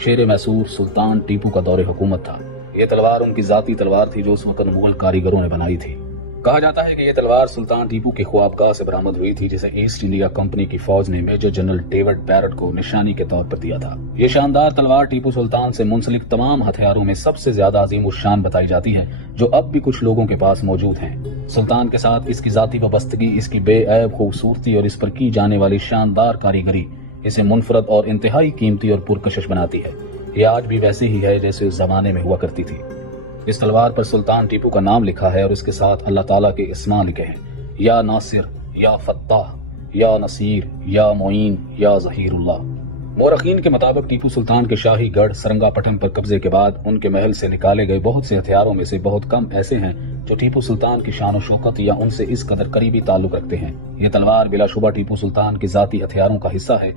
شیر میسور سلطان ٹیپو کا دور حکومت تھا۔ یہ تلوار ان کی ذاتی تلوار تھی جو اس وقت مغل کاریگروں نے بنائی تھی۔ کہا جاتا ہے کہ یہ تلوار سلطان ٹیپو کی خوابگاہ سے برآمد ہوئی تھی، جسے ایسٹ انڈیا کمپنی کی فوج نے میجر جنرل ڈیوڈ پیرٹ کو نشانی کے طور پر دیا تھا۔ یہ شاندار تلوار ٹیپو سلطان سے منسلک تمام ہتھیاروں میں سب سے زیادہ عظیم الشان بتائی جاتی ہے، جو اب بھی کچھ لوگوں کے پاس موجود ہیں۔ سلطان کے ساتھ اس کی ذاتی وابستگی، اس کی بے عیب خوبصورتی اور اس پر کی جانے والی شاندار کاریگری اسے منفرد اور انتہائی قیمتی اور پرکشش بناتی ہے۔ یہ آج بھی ویسی ہی ہے جیسے اس زمانے میں ہوا کرتی تھی۔ اس تلوار پر سلطان ٹیپو کا نام لکھا ہے اور اس کے ساتھ اللہ تعالیٰ کے اسماء لکھے ہیں: یا ناصر، یا فتاح، یا نصیر، یا معین، یا ظہیر اللہ۔ مورخین کے مطابق ٹیپو سلطان کے شاہی گڑھ سرنگا پٹم پر قبضے کے بعد ان کے محل سے نکالے گئے بہت سے ہتھیاروں میں سے بہت کم ایسے ہیں جو ٹیپو سلطان کی شان و شوکت یا ان سے اس قدر قریبی تعلق رکھتے ہیں۔ یہ تلوار بلا شبہ ٹیپو سلطان کے ذاتی ہتھیاروں کا حصہ ہے